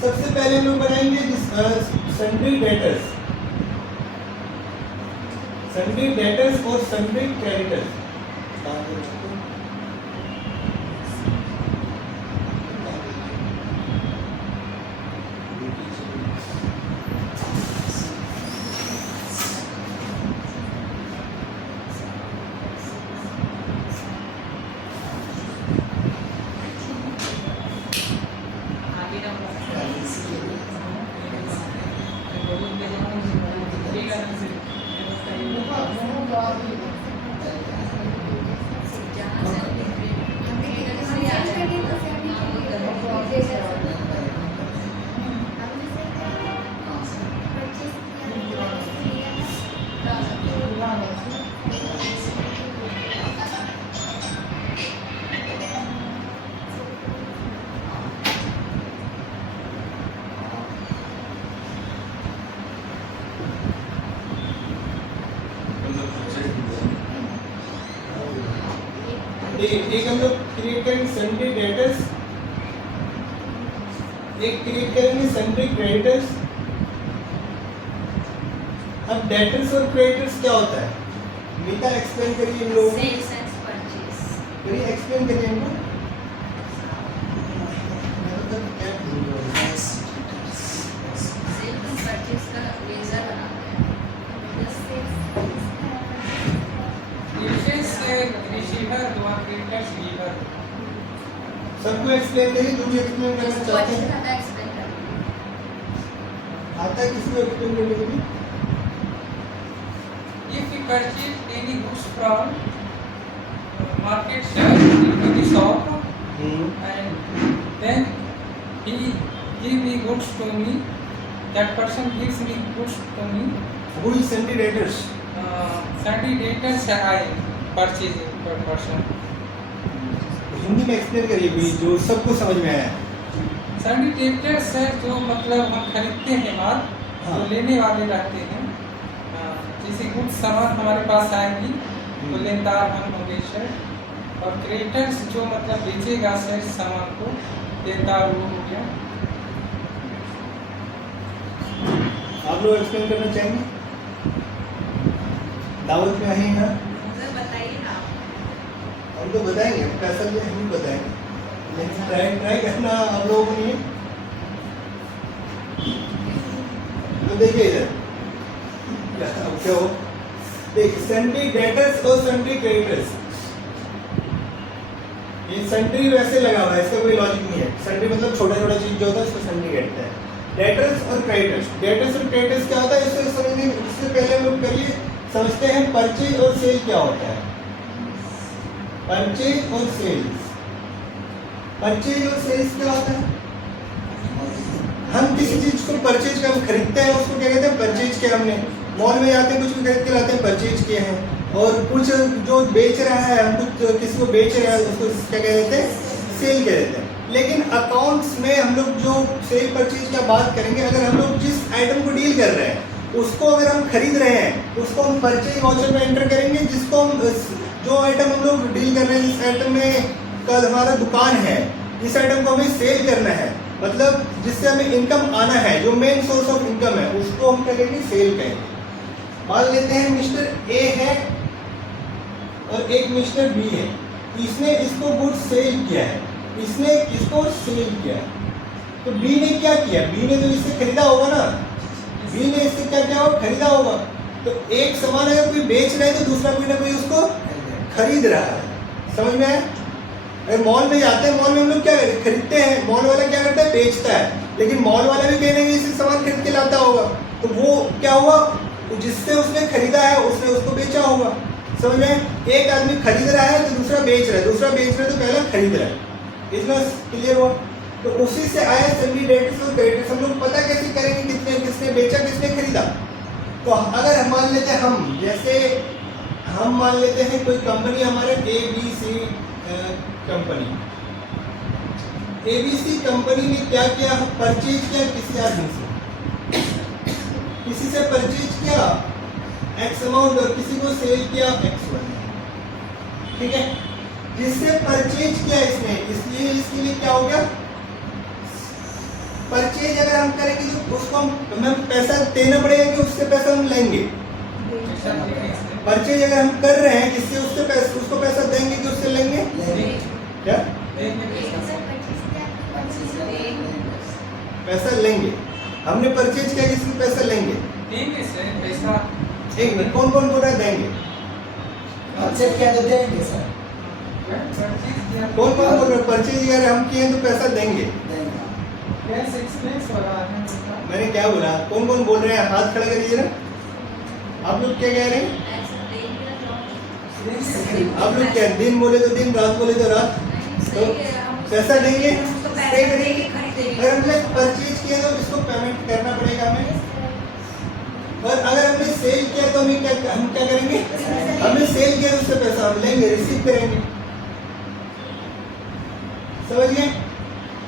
सबसे पहले हम लोग बनाएंगे सन्ड्री डेटर्स और सन्ड्री क्रेडिटर्स। एक हम लोग क्रिएट करेंगे सन्ड्री डेटर्स, एक क्रिएट करेंगे सन्ड्री क्रेडिटर्स। अब डेटर्स और क्रेडिटर्स क्या होता है? मीता एक्सप्लेन करिए इन लोगों को। Sales and purchase. करिए एक्सप्लेन करिए इनको। सेल्स एंड परचेज का लेजर बनाते हैं। सबको एक्सप्लेन करिए, जो भी एक्सप्लेन करना चाहते हैं। आता है किसी को एक्सप्लेन करने के लिए? If we purchase any goods from market shelf into the shop and then he give me goods to me, that person gives me goods to me. Who is sundry debtors? Sundry debtors I purchase per person. Hindi में explain करिए भी, जो सबको समझ में आया। Sundry debtors है जो मतलब हम खरीदते हैं माल, हाँ। तो लेने वाले रहते हैं। जैसे कुछ सामान हमारे पास आएगी तो लेनदार हम होंगे सर, और क्रेडिटर्स जो मतलब बेचेगा सर सामान को, लेनदार वो हो गया। आप लोग एक्सप्लेन करना चाहेंगे? दावत में आए ना, बताइए ना। हम तो बताएंगे, पैसा भी हम बताएंगे, लेकिन ट्राई करना आप लोगों को नहीं। तो देखिए इधर क्या हो, देखिए सन्ड्री डेटर्स और सन्ड्री क्रेडिटर्स। ये सन्ड्री वैसे लगा हुआ है, इसका कोई लॉजिक नहीं है। सन्ड्री मतलब छोटा छोटा चीज जो होता है उसको सन्ड्री कहते हैं। डेटर्स और क्रेडिटर्स, डेटर्स और क्रेडिटर्स क्या होता है इससे समझने, इससे पहले हम लोग करिए समझते हैं परचेज और सेल क्या होता है। परचेज और सेल्स, परचेज और सेल्स क्या होता है? हम किसी चीज को परचेज का खरीदते हैं, उसको क्या कहते हैं? परचेज किया हमने। मॉल में जाते हैं, कुछ भी खरीद के लाते हैं, परचेज किए हैं। और कुछ जो बेच रहा है, हम कुछ किसी को बेच रहे हैं, उसको क्या कह देते हैं? सेल कह देते हैं। लेकिन अकाउंट्स में हम लोग जो सेल परचेज का बात करेंगे, अगर हम लोग जिस आइटम को डील कर रहे हैं उसको अगर हम खरीद रहे हैं, उसको हम परचेज वाउचर में एंटर करेंगे। जिसको हम जो आइटम हम लोग डील कर रहे हैं, जिस आइटम में कल हमारा दुकान है, इस आइटम को हमें सेल करना है, मतलब जिससे हमें इनकम आना है, जो मेन सोर्स ऑफ इनकम है, उसको हम क्या कहेंगे? सेल कहेंगे। मान लेते हैं मिस्टर ए है और एक मिस्टर बी है। इसने इसको गुड्स सेल किया है, इसने इसको सेल किया है। तो बी ने क्या किया? बी ने तो इससे खरीदा होगा ना, बी ने इससे क्या किया होगा? खरीदा होगा। तो एक सामान अगर कोई बेच रहा है तो दूसरा कोई ना कोई उसको खरीद रहा है। समझ में आया? अगर मॉल में जाते हैं, मॉल में हम लोग क्या खरीदते हैं, मॉल वाला क्या करता है? बेचता है। लेकिन मॉल वाला भी कहीं ना कहीं से सामान खरीद के लाता होगा। तो वो क्या हुआ? जिससे उसने खरीदा है उसने उसको बेचा होगा। समझ में? एक आदमी खरीद रहा है तो दूसरा बेच रहा है, दूसरा बेच रहा है तो पहला खरीद रहा है। इतना क्लियर हुआ? तो उसी से आया सन्ड्री डेटर्स और क्रेडिटर्स। हम लोग पता कैसे करेंगे कितने किसने बेचा, किसने खरीदा? तो अगर हम मान लेते हैं, हम जैसे हम मान लेते हैं कोई कंपनी हमारे ABC कंपनी, ABC कंपनी ने क्या किया? परचेज किया किसी आदमी से, किसी से परचेज किया X अमाउंट और किसी को सेल किया X1। ठीक है? जिससे परचेज किया इसने, इसलिए इसके लिए क्या हो गया? परचेज अगर हम करेंगे तो उसको हमें पैसा देना पड़ेगा कि उससे पैसा हम लेंगे? परचेज अगर हम कर रहे हैं किससे, उससे पैसा, उसको पैसा देंगे कि उससे लेंगे? क्या पैसा लेंगे? हमने परचेज किया, किससे पैसा लेंगे? देंगे सर पैसा। एक मिनट, कौन कौन बोल रहा है देंगे? परचेज किया तो देंगे सर। परचेज किया कौन कौन बोल रहा है परचेज अगर हम किए तो पैसा देंगे? कैश एक्सपेंस हो रहा है उनका। मैंने क्या बोला? कौन कौन बोल रहे हैं? हाथ खड़ा करिए ना। आप लोग क्या कह रहे हैं? आप लोग क्या, दिन बोले तो दिन, रात बोले तो रात, तो पैसा देंगे? अगर हमने परचेज किया तो इसको पेमेंट करना पड़ेगा हमें, और अगर हमने सेल किया तो हम क्या करेंगे? हमने सेल किया तो उससे पैसा हम लेंगे, रिसीव करेंगे। समझिए?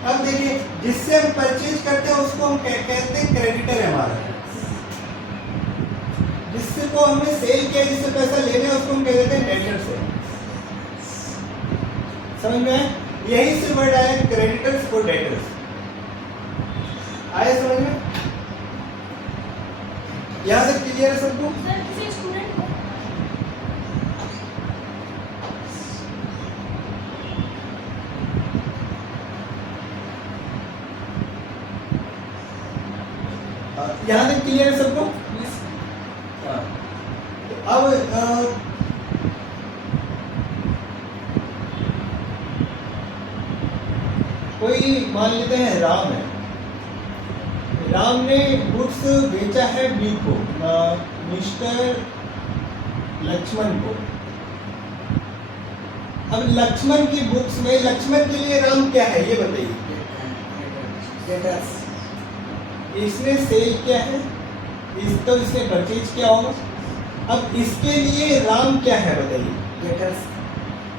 अब देखिए, जिससे हम परचेज करते हैं उसको हम कहते हैं क्रेडिटर है हमारा। जिससे को हमने सेल किया, जिससे पैसा लेना है उसको हम कह देते हैं डेटर्स है। समझ में आया? यही से वर्ड आया क्रेडिटर्स और डेटर्स। आया समझ में? यहां तक क्लियर है सबको? यहां तक क्लियर है सबको? तो अब कोई मान लेते हैं राम है, राम ने गुड्स बेचा है बी को, मिस्टर लक्ष्मण को। अब लक्ष्मण की बुक्स में लक्ष्मण के लिए राम क्या है ये बताइए? इसने सेल किया है, तो इसने परचेज किया होगा। अब इसके लिए राम क्या है बताइए?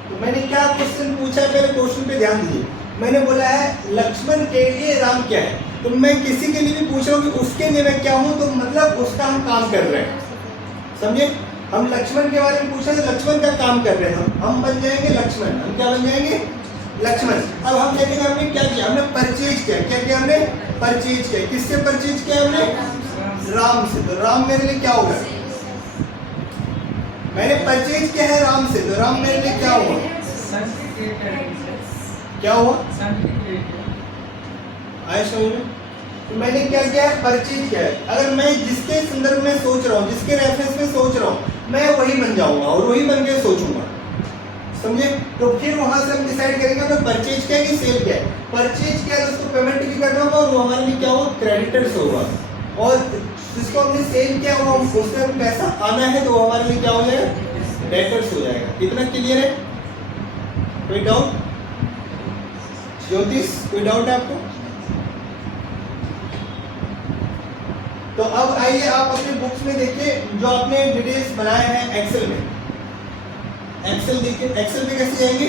तो मैंने क्या क्वेश्चन पूछा, पहले क्वेश्चन पे ध्यान दीजिए। मैंने बोला है लक्ष्मण के लिए राम क्या है, तो मैं किसी के लिए भी पूछ रहा हूँ कि उसके लिए मैं क्या हूँ, तो मतलब उसका हम काम कर रहे हैं। समझे? हम लक्ष्मण के बारे में पूछे तो लक्ष्मण का काम कर रहे हैं, हम बन जाएंगे लक्ष्मण। हम क्या बन जाएंगे? लक्ष्मण। अब हम देखेंगे हमने क्या किया, हमने परचेज किया। क्या किया हमने? परचेज किया। किससे परचेज किया हमने? राम से। तो राम मेरे लिए क्या होगा? मैंने परचेज किया है राम से, तो राम मेरे लिए क्या हुआ? क्या हुआ? आया समझ में? तो मैंने क्या किया है? परचेज किया है। अगर मैं जिसके संदर्भ में सोच रहा हूँ, जिसके रेफरेंस में सोच रहा हूँ, मैं वही बन जाऊंगा और वही बन के सोचूंगा। समझे? तो फिर वहां से हम डिसाइड करेंगे मैं परचेज किया कि सेल किया है। परचेज किया तो उसको पेमेंट भी करना होगा और वो हमारे लिए क्या होगा? क्रेडिटर्स होगा। और जिसको हमने सेल किया हुआ उसमें हम पैसा आना है तो वो हमारे लिए क्या हो जाएगा? डेटर्स हो जाएगा। कितना क्लियर है? कोई डाउट? ज्योतिष कोई डाउट है आपको? तो अब आइए आप अपने बुक्स में देखिए जो आपने डिटेल्स बनाए हैं एक्सेल में। एक्सेल देखिए, एक्सेल में कैसे जाएंगे?